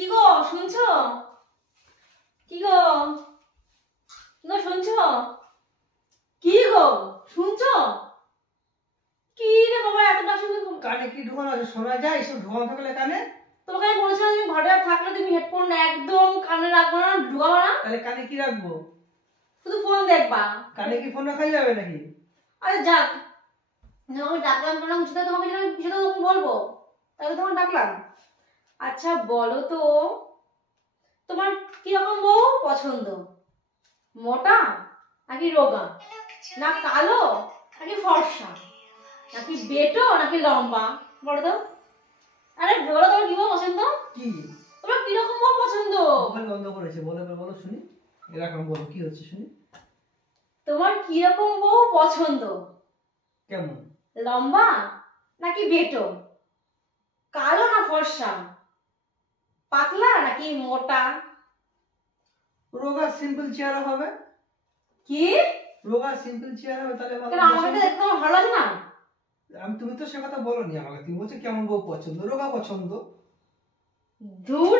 কি গো শুনছো? কি গো কি গো শুনছো? কি গো শুনছো? কি রে বাবা এত ডাক শুনছো? কানে কি ঢোকানো আছে? শোনা যায়? এসব ঢোকানো থাকলে কানে? তোমাকে আমি বলেছিলাম তুমি ঘরে থাকলে তুমি হেডফোন একদম কানে রাখবো না, ঢুকাবো না। তাহলে কানে কি রাখবো? শুধু ফোন দেখবা। কানে কি ফোন রাখা যাবে নাকি? আরে যাক, তোমাকে ডাকলাম কেন? কিছু তো তোমাকে কিছু তো তোমাকে বলবো, তাহলে তোমাকে ডাকলাম। আচ্ছা বলো তো, তোমার কিরকম বউ পছন্দ? মোটা নাকি রোগা, না কালো নাকি ফর্সা, নাকি বেটো নাকি লম্বা? বলো তো। আরে বলো তোমার কি বউ পছন্দ? কি তোমার কিরকম বউ পছন্দ? মোবাইল বন্ধ করেছে, বলো বলো শুনি। এরকম বলো, কি হচ্ছে শুনি। তোমার কিরকম বউ পছন্দ? কেমন? লম্বা নাকি বেটো, কালো না ফর্সা, পাতলা নাকি মোটা? রোগা সিম্পল চেহারা হবে। কি? রোগা সিম্পল চেহারা হবে তাহলে ভালো। কেন আমাকে দেখতে তোমার ভালো লাগে না? তুমি তো সে কথা বলোনি আমাকে, তুমি বলছো কেমন বউ পছন্দ, রোগা পছন্দ। ধুর